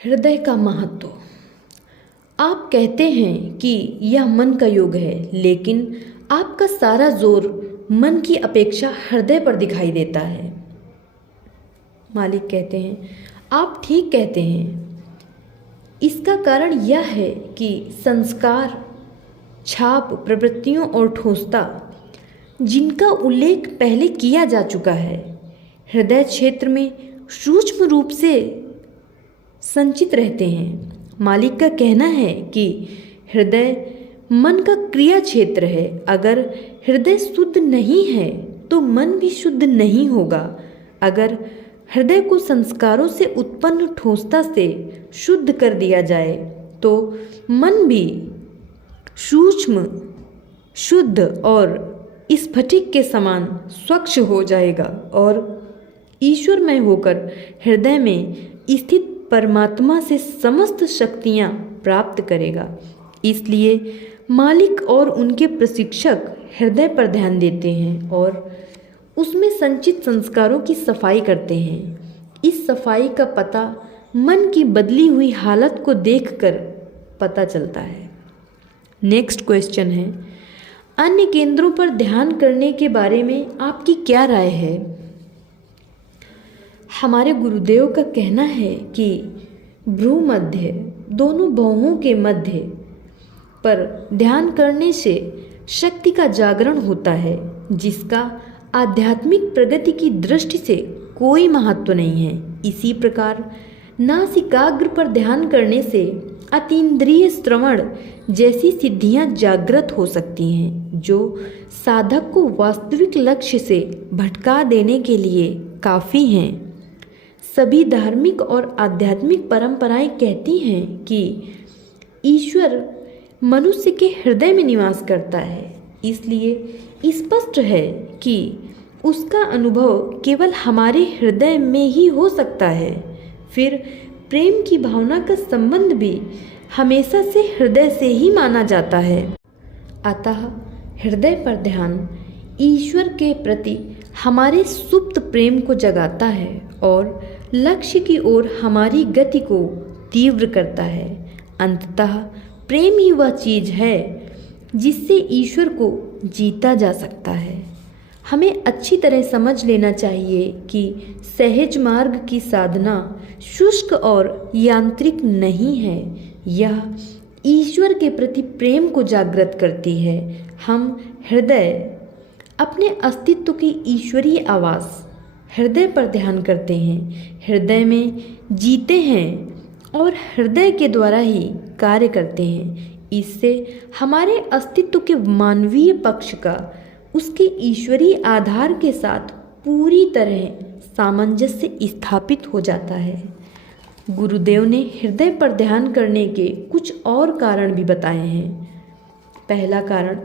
हृदय का महत्व। आप कहते हैं कि यह मन का योग है, लेकिन आपका सारा जोर मन की अपेक्षा हृदय पर दिखाई देता है। मालिक कहते हैं, आप ठीक कहते हैं। इसका कारण यह है कि संस्कार, छाप, प्रवृत्तियों और ठोसता, जिनका उल्लेख पहले किया जा चुका है, हृदय क्षेत्र में सूक्ष्म रूप से संचित रहते हैं। मालिक का कहना है कि हृदय मन का क्रिया क्षेत्र है। अगर हृदय शुद्ध नहीं है तो मन भी शुद्ध नहीं होगा। अगर हृदय को संस्कारों से उत्पन्न ठोसता से शुद्ध कर दिया जाए तो मन भी सूक्ष्म, शुद्ध और स्फटिक के समान स्वच्छ हो जाएगा और ईश्वरमय होकर हृदय में स्थित परमात्मा से समस्त शक्तियाँ प्राप्त करेगा। इसलिए मालिक और उनके प्रशिक्षक हृदय पर ध्यान देते हैं और उसमें संचित संस्कारों की सफाई करते हैं। इस सफाई का पता मन की बदली हुई हालत को देखकर पता चलता है। नेक्स्ट क्वेश्चन है, अन्य केंद्रों पर ध्यान करने के बारे में आपकी क्या राय है? हमारे गुरुदेव का कहना है कि भ्रू मध्य, दोनों बाहों के मध्य पर ध्यान करने से शक्ति का जागरण होता है, जिसका आध्यात्मिक प्रगति की दृष्टि से कोई महत्व नहीं है। इसी प्रकार नासिकाग्र पर ध्यान करने से अतीन्द्रिय श्रवण जैसी सिद्धियां जागृत हो सकती हैं, जो साधक को वास्तविक लक्ष्य से भटका देने के लिए काफ़ी हैं। सभी धार्मिक और आध्यात्मिक परंपराएं कहती हैं कि ईश्वर मनुष्य के हृदय में निवास करता है, इसलिए स्पष्ट है कि उसका अनुभव केवल हमारे हृदय में ही हो सकता है। फिर प्रेम की भावना का संबंध भी हमेशा से हृदय से ही माना जाता है। अतः हृदय पर ध्यान ईश्वर के प्रति हमारे सुप्त प्रेम को जगाता है और लक्ष्य की ओर हमारी गति को तीव्र करता है। अंततः प्रेम ही वह चीज़ है जिससे ईश्वर को जीता जा सकता है। हमें अच्छी तरह समझ लेना चाहिए कि सहज मार्ग की साधना शुष्क और यांत्रिक नहीं है। यह ईश्वर के प्रति प्रेम को जागृत करती है। हम हृदय, अपने अस्तित्व की ईश्वरीय आवास हृदय पर ध्यान करते हैं, हृदय में जीते हैं और हृदय के द्वारा ही कार्य करते हैं। इससे हमारे अस्तित्व के मानवीय पक्ष का उसके ईश्वरीय आधार के साथ पूरी तरह सामंजस्य स्थापित हो जाता है। गुरुदेव ने हृदय पर ध्यान करने के कुछ और कारण भी बताए हैं। पहला कारण,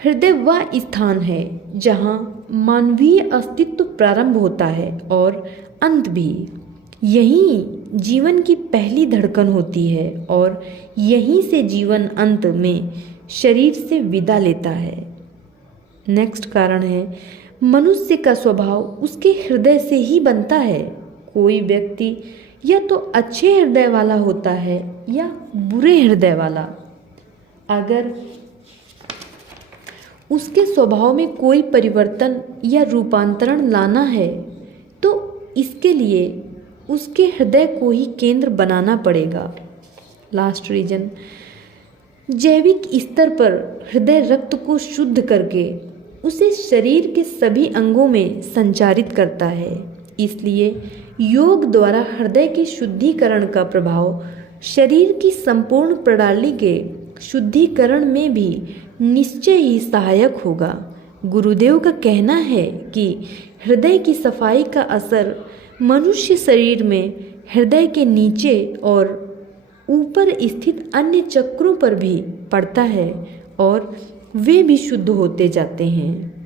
हृदय वह स्थान है जहाँ मानवीय अस्तित्व प्रारंभ होता है और अंत भी। यहीं जीवन की पहली धड़कन होती है और यहीं से जीवन अंत में शरीर से विदा लेता है। नेक्स्ट कारण है, मनुष्य का स्वभाव उसके हृदय से ही बनता है। कोई व्यक्ति या तो अच्छे हृदय वाला होता है या बुरे हृदय वाला। अगर उसके स्वभाव में कोई परिवर्तन या रूपांतरण लाना है तो इसके लिए उसके हृदय को ही केंद्र बनाना पड़ेगा। लास्ट रीजन, जैविक स्तर पर हृदय रक्त को शुद्ध करके उसे शरीर के सभी अंगों में संचारित करता है। इसलिए योग द्वारा हृदय के शुद्धिकरण का प्रभाव शरीर की संपूर्ण प्रणाली के शुद्धिकरण में भी निश्चय ही सहायक होगा। गुरुदेव का कहना है कि हृदय की सफाई का असर मनुष्य शरीर में हृदय के नीचे और ऊपर स्थित अन्य चक्रों पर भी पड़ता है और वे भी शुद्ध होते जाते हैं।